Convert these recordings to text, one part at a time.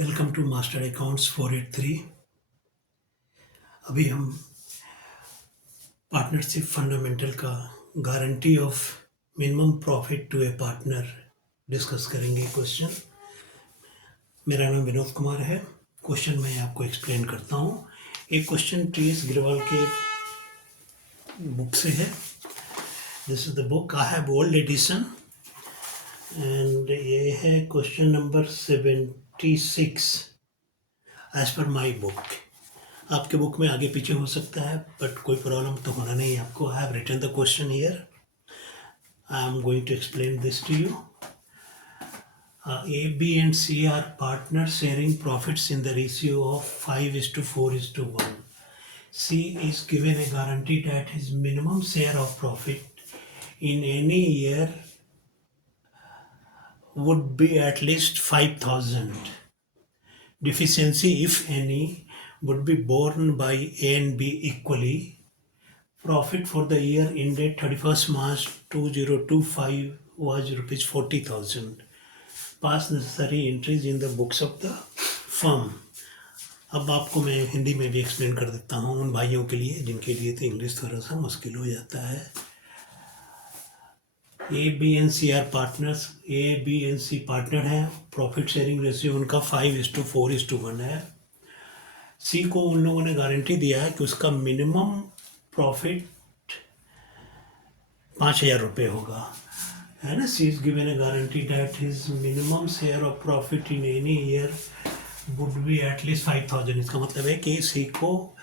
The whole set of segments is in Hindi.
Welcome to master accounts 483। अभी हम पार्टनरशिप फंडामेंटल का guarantee of minimum profit to a partner discuss करेंगे। क्वेश्चन, मेरा नाम विनोद कुमार है। क्वेश्चन मैं आपको एक्सप्लेन करता हूँ। एक क्वेश्चन टी.एस. गिरवाल के बुक से है। This is the book, I have old edition and ये है क्वेश्चन नंबर 76 एज पर माई बुक। आपके बुक में आगे पीछे हो सकता है, बट कोई प्रॉब्लम तो होना नहीं आपको। I have written the question here. I am going to explain this to you. A, B and C are partners sharing profits in the ratio of 5:4:1. C is given a guarantee that his minimum share of profit in any year would be at least 5,000. Deficiency, if any, would be borne by A and B equally. Profit for the year ended 31st March 2025 was rupees 40,000. Pass necessary entries in the books of the firm. अब आपको मैं हिंदी में भी एक्सप्लेन कर देता हूँ उन भाइयों के लिए जिनके लिए तो इंग्लिश थोड़ा सा मुश्किल हो जाता है। A, B and C are partners. A, B and C partner हैं। प्रॉफिट शेयरिंग रेशियो उनका 5:4:1 है। सी को उन लोगों ने गारंटी दिया है कि उसका मिनिमम प्रॉफिट 5,000 रुपये होगा, है ना। C is given a guarantee that his minimum share of profit in any year would be at least 5,000। इसका मतलब है कि सी को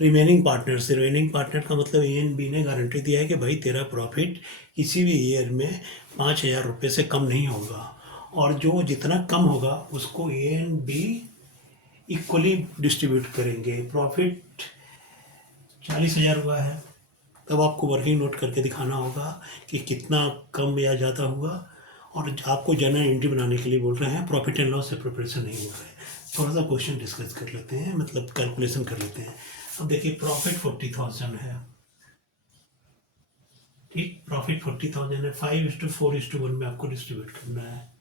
रिमेनिंग पार्टनर का मतलब ए एंड बी ने गारंटी दिया है कि भाई तेरा प्रॉफिट किसी भी ईयर में 5,000 रुपये से कम नहीं होगा, और जो जितना कम होगा उसको ए एंड बी इक्वली डिस्ट्रीब्यूट करेंगे। प्रॉफिट 40,000 हुआ है, तब आपको वर्किंग नोट करके दिखाना होगा कि कितना कम या ज़्यादा हुआ, और आपको जर्नल एंट्री बनाने के लिए बोल रहे हैं। प्रॉफिट एंड लॉस से प्रिपरेशन नहीं हुआ है। थोड़ा सा क्वेश्चन डिस्कस कर लेते हैं, मतलब कैलकुलेशन कर लेते हैं। अब देखिए, प्रॉफिट 40,000 है, ठीक। प्रॉफिट 40,000 है, 5:4:1 में आपको डिस्ट्रीब्यूट करना है।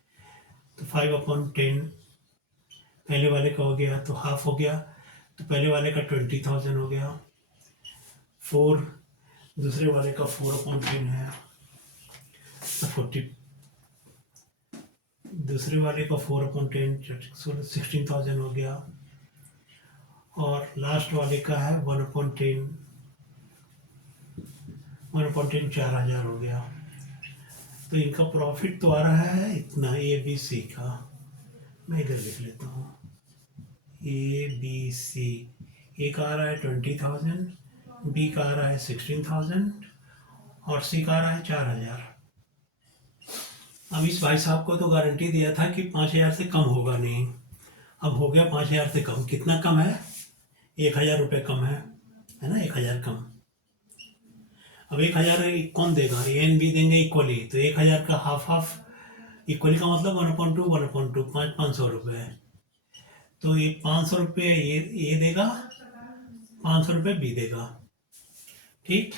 तो 5/10 पहले वाले का हो गया तो हाफ हो गया, तो पहले वाले का 20,000 हो गया। 4 दूसरे वाले का 4/10 है तो 40, दूसरे वाले का 4/10 16,000 हो गया, और लास्ट वाले का है 1/10 4,000 हो गया। तो इनका प्रॉफिट तो आ रहा है इतना, ए बी सी का। मैं इधर लिख लेता हूँ, ए बी सी। ए का आ रहा है 20,000, बी का आ रहा है 16,000, और सी का आ रहा है 4,000। अब इस भाई साहब को तो गारंटी दिया था कि 5,000 से कम होगा नहीं। अब हो गया 5,000 से कम। कितना कम है? 1,000 रुपये कम है ना, 1,000 कम। अब 1,000 कौन देगा? ए एंड बी देंगे इक्वली, तो 1,000 का हाफ इक्वली का मतलब 1/2 500 रुपये। तो ये 500 रुपये ये देगा, 500 रुपये बी देगा, ठीक।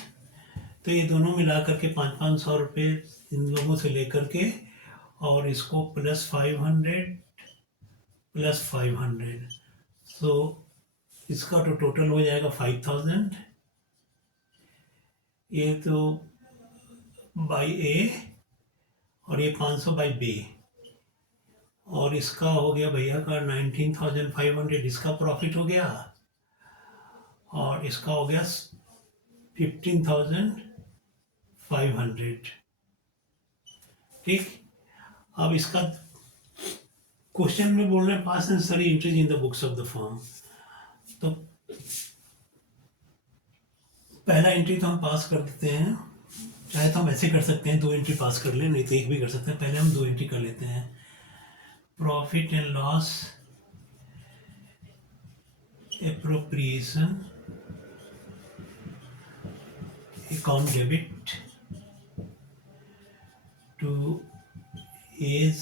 तो ये दोनों मिला करके 500 रुपये इन लोगों से लेकर के, और इसको +500 तो इसका तो टोटल हो जाएगा 5,000। ये तो बाई ए, और ये 500 बाई बी, और इसका हो गया भैया का 19,500। इसका प्रॉफिट हो गया, और इसका हो गया 15,500, ठीक। अब इसका क्वेश्चन में बोल रहे हैं पास necessary entries in the books of the firm. तो पहला एंट्री तो हम पास कर देते हैं, चाहे तो हम ऐसे कर सकते हैं 2 एंट्री पास कर ले, नहीं तो एक भी कर सकते हैं। पहले हम 2 एंट्री कर लेते हैं। Profit and loss appropriation account debit to A's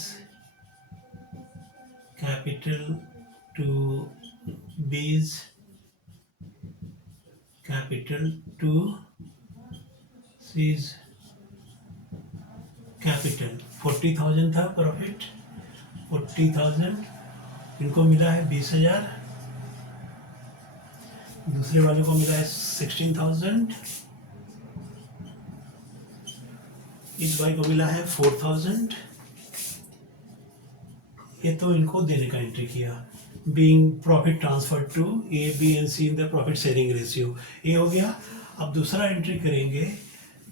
capital to B's capital to C's capital। 40,000 था प्रॉफिट, 40,000 इनको मिला है 20,000, दूसरे वाले को मिला है 16,000, इस भाई को मिला है 4,000। ये तो इनको देने का एंट्री किया। Being profit transfer to A B and C in the profit sharing ratio, ये हो गया। अब दूसरा एंट्री करेंगे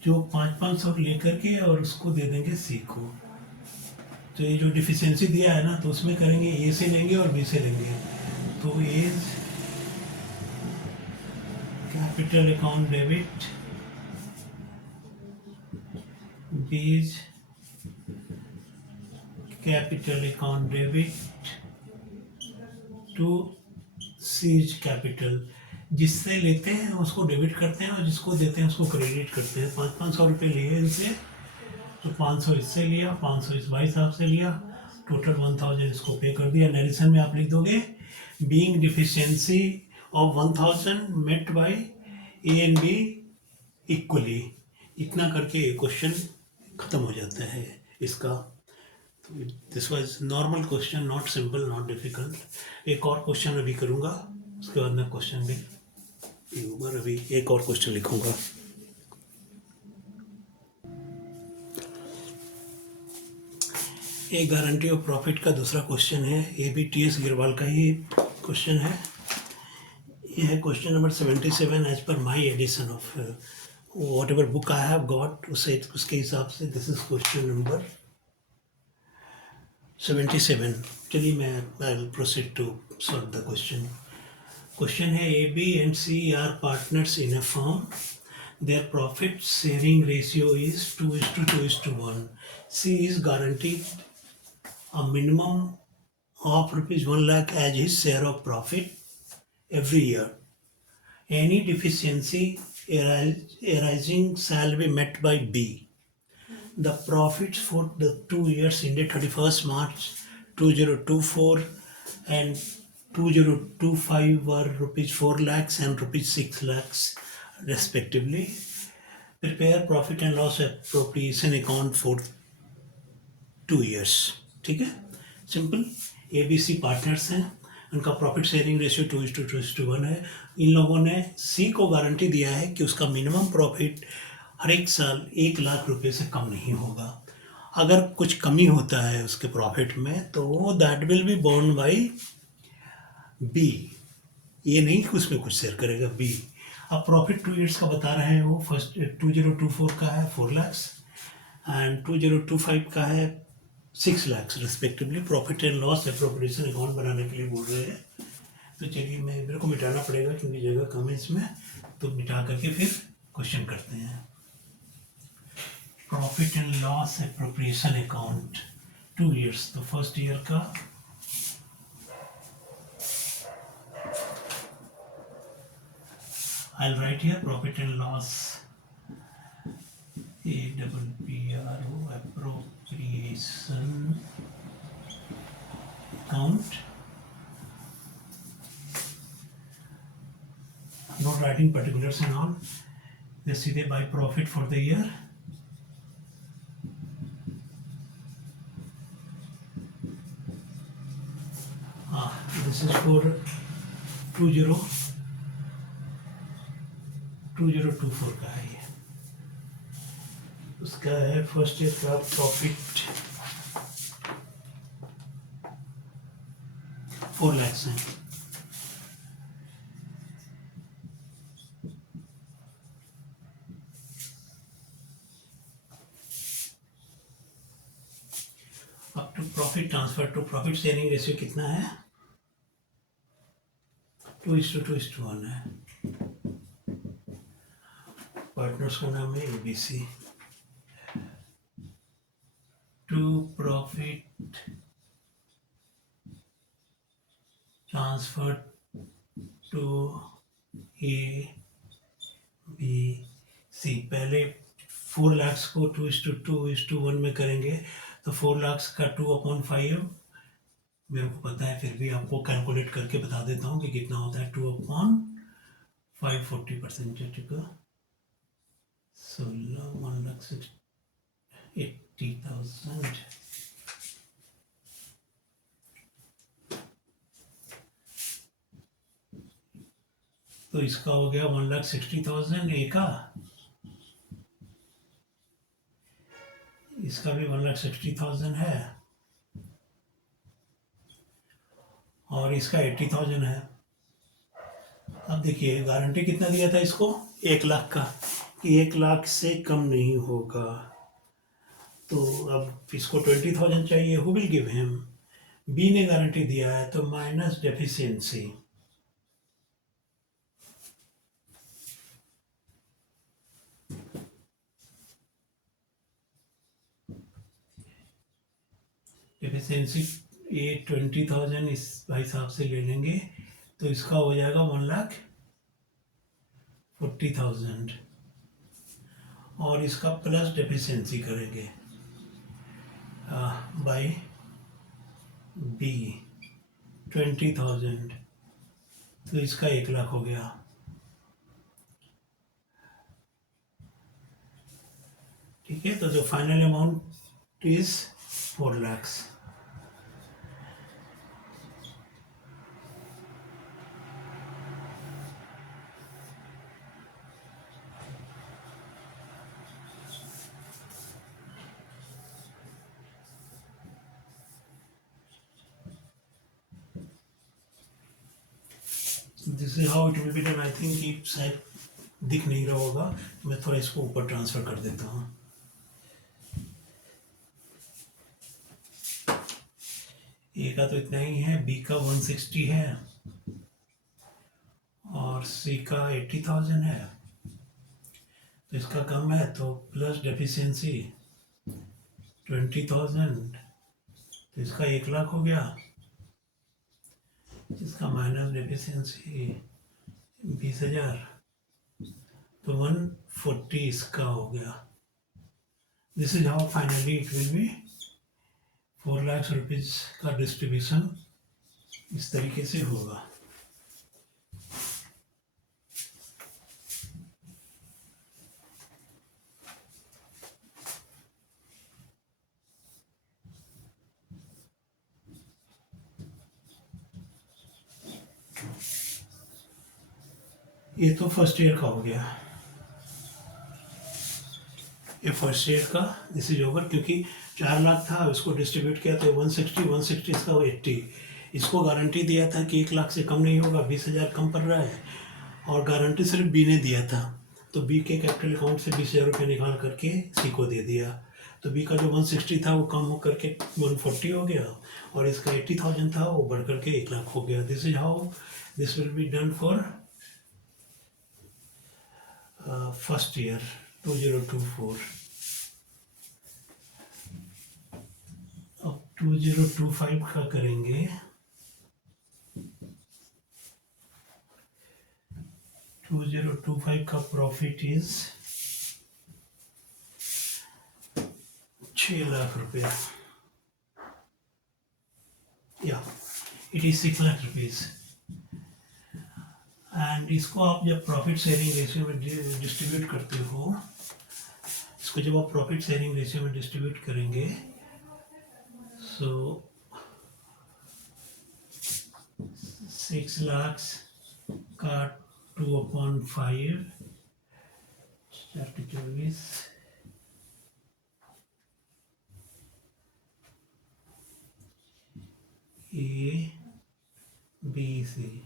जो 500 लेकर के और उसको दे देंगे सी को। तो ये जो डिफिशियंसी दिया है ना, तो उसमें करेंगे ए से लेंगे और बी से लेंगे। तो A capital account debit, B's capital account debit to C's capital. जिससे लेते हैं उसको डेबिट करते हैं और जिसको देते हैं उसको क्रेडिट करते हैं। 500 रुपये लिए इनसे, तो 500 इससे लिया, 500 इस भाई साहब से लिया, टोटल 1000 इसको पे कर दिया। नरेशन में आप लिख दोगे being deficiency of 1000 met by A and B equally. इतना करके ये क्वेश्चन खत्म हो जाता है इसका। This was normal question, not simple, not difficult. एक और क्वेश्चन अभी करूँगा, उसके बाद मैं क्वेश्चन भी अभी एक और क्वेश्चन लिखूँगा। एक गारंटी ऑफ प्रॉफिट का दूसरा क्वेश्चन है, ये भी टी.एस. गिरवाल का ही क्वेश्चन है। ये है क्वेश्चन नंबर 77 एज पर my edition of whatever book I have got, उसके हिसाब से दिस इज क्वेश्चन नंबर 77। चलिए मैं I will proceed to solve the question. Question है A B and C are partners in a firm, their profit sharing ratio is 2:2:1. C is guaranteed a minimum of rupees 1 lakh as his share of profit every year. Any deficiency arising shall be met by B. The profits for the 2 years ended 31st March 2024 and 2025 were rupees 4 lakhs and rupees 6 lakhs respectively. Prepare profit and loss appropriation account for 2 years. ठीक है, simple. A B C partners हैं, उनका प्रॉफिट शेयरिंग रेशियो 2:2:1 है। इन लोगों ने सी को गारंटी दिया है कि उसका मिनिमम प्रॉफिट हर एक साल 1 लाख रुपए से कम नहीं होगा। अगर कुछ कमी होता है उसके प्रॉफिट में तो that will be borne by B. ये नहीं कि उसमें कुछ शेयर करेगा बी। अब प्रॉफिट 2 ईयर्स का बता रहे हैं वो। फर्स्ट 2024 का है 4 lakhs एंड 2025 का है 6 lakhs respectively. Profit and loss appropriation account बनाने के लिए बोल रहे हैं। तो चलिए मेरे को मिटाना पड़ेगा क्योंकि जगह कम है इसमें, तो मिटा करके फिर क्वेश्चन करते हैं। Profit and loss appropriation account 2 years, तो फर्स्ट ईयर का I'll write here profit and loss APPRO appropriation account. I'm not writing particulars and all. Just see they buy profit for the year. This is for 2024 का है ये। उसका है फर्स्ट ईयर का प्रॉफिट 4 lakhs है। अब to profit transfer to profit sharing ratio कितना है? 2:2:1 है। पार्टनर्स का नाम है ABC. To profit transfer to A B C. पहले 4 lakhs को 2:2:1 में करेंगे तो 4 lakhs का 2/5 मेरे को पता है, फिर भी आपको कैलकुलेट करके बता देता हूँ कि कितना होता है। 2/5 40% का 1,80,000 तो इसका हो गया 1,60,000 ए का, इसका भी 1,60,000 है, और इसका 80,000 है। अब देखिए गारंटी कितना दिया था इसको, 1 लाख का, कि 1 लाख से कम नहीं होगा। तो अब इसको 20,000 चाहिए, who will give him, B ने गारंटी दिया है, तो माइनस डेफिशिएंसी, डेफिशिएंसी ये 20,000 इस भाई साहब से ले लेंगे, तो इसका हो जाएगा 1,40,000, और इसका प्लस डेफिशिएंसी करेंगे बाई बी 20,000, तो इसका 1 लाख हो गया। ठीक है, तो जो final amount is 4 lakhs। This is how it will be done. I think कि शायद दिख नहीं रहा होगा, मैं थोड़ा इसको ऊपर ट्रांसफर कर देता हूँ। ए का तो इतना ही है, बी का 160 है, और सी का 80,000 है, तो इसका कम है, तो प्लस डेफिशिएंसी 20,000, तो इसका 1 लाख हो गया, इसका माइनस डेफिशिएंसी 20,000, तो 140 इसका हो गया। This is how finally it will be 4 lakh rupees का डिस्ट्रीब्यूशन इस तरीके से होगा। ये तो फर्स्ट ईयर का हो गया, ये फर्स्ट ईयर का दिस इज ओवर, क्योंकि 4 लाख था, इसको डिस्ट्रीब्यूट किया तो 160 इसका 80, इसको गारंटी दिया था कि 1 लाख से कम नहीं होगा, 20,000 कम पड़ रहा है, और गारंटी सिर्फ बी ने दिया था, तो बी के कैपिटल अकाउंट से 20,000 रुपये निकाल करके सी को दे दिया, तो बी का जो 160 था वो कम हो करके 140 हो गया, और इसका 80,000 था वो बढ़ करके 1 लाख हो गया। This is how this will be done for first year 2024। अब 2025 का करेंगे, 2025 का प्रॉफिट इज 6 लाख रुपया, या it is 6 lakh rupees. And इसको आप जब प्रॉफिट शेयरिंग रेशियो में डिस्ट्रीब्यूट करते हो, इसको जब आप प्रॉफिट शेयरिंग रेशियो में डिस्ट्रीब्यूट करेंगे, सो 6 लाख का 2/5, 4/24, ए बी सी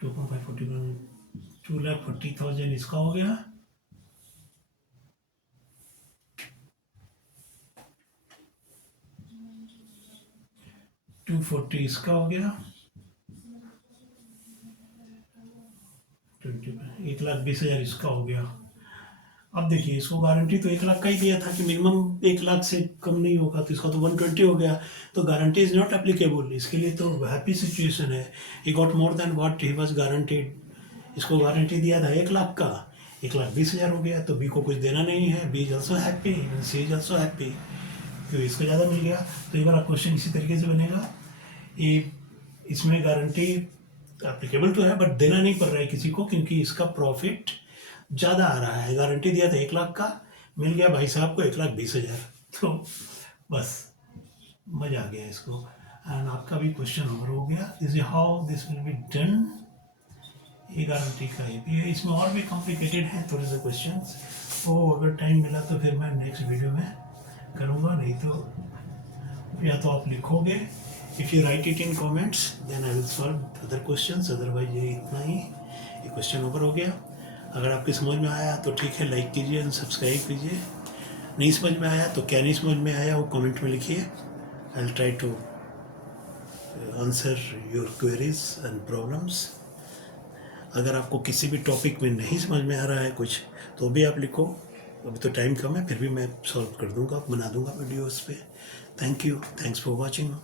2.541, 2,40,000 इसका हो गया, $240 इसका हो गया, 1,20,000 इसका हो गया। अब देखिए इसको गारंटी तो 1 लाख का ही दिया था कि मिनिमम 1 लाख से कम नहीं होगा, तो इसका तो 120 हो गया, तो गारंटी इज नॉट एप्लीकेबल। इसके लिए तो हैप्पी सिचुएशन है, he got more than what he was guaranteed. इसको गारंटी दिया था 1 लाख का, 1,20,000 हो गया, तो बी को कुछ देना नहीं है, B is also happy, C is also happy, तो इसको ज़्यादा मिल गया। तो ये वाला क्वेश्चन इसी तरीके से बनेगा, ये इसमें गारंटी एप्लीकेबल तो है बट देना नहीं पड़ रहा है किसी को, क्योंकि इसका प्रॉफिट ज़्यादा आ रहा है। गारंटी दिया था 1 लाख का, मिल गया भाई साहब को 1,20,000, तो बस मज़ा आ गया इसको। एंड आपका भी क्वेश्चन ओवर हो गया। This is how this will be done ये गारंटी का ये भी है। इसमें और भी कॉम्प्लिकेटेड हैं थोड़े से क्वेश्चंस, वो अगर टाइम मिला तो फिर मैं नेक्स्ट वीडियो में करूँगा, नहीं तो या तो आप लिखोगे, if you write it in comments then I will solve other questions, otherwise ये इतना ही, ये क्वेश्चन ओवर हो गया। अगर आपके समझ में आया तो ठीक है, लाइक कीजिए एंड सब्सक्राइब कीजिए। नहीं समझ में आया तो क्या नहीं समझ में आया वो कमेंट में लिखिए, I will try to answer your queries and problems. अगर आपको किसी भी टॉपिक में नहीं समझ में आ रहा है कुछ तो भी आप लिखो, अभी तो टाइम कम है, फिर भी मैं सॉल्व कर दूंगा, बना दूंगा वीडियोस पे। Thank you, thanks for watching.